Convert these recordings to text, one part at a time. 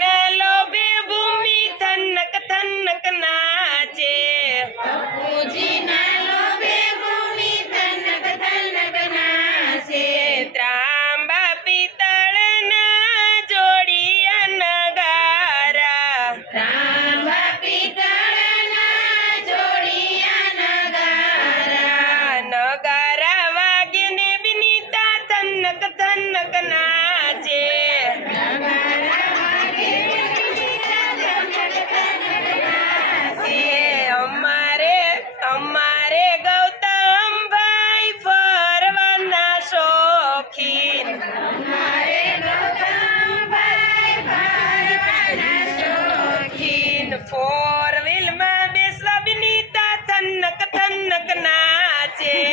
ને લોભે ભૂમિ થનક થનક નાચે. ને Gracias.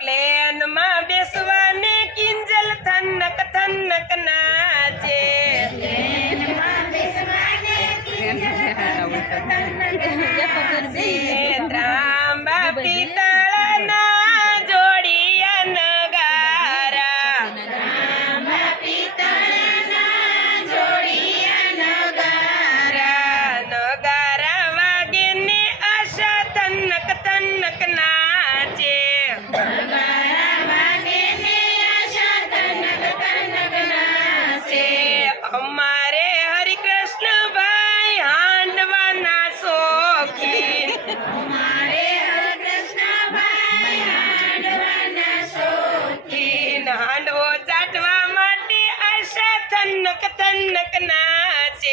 પ્લેનમાં બેસવાને કિંજલ થનક થનક નાચે પ્લેનમાં બેસવાને કિંજલ થનક થનક નક તનક નાચે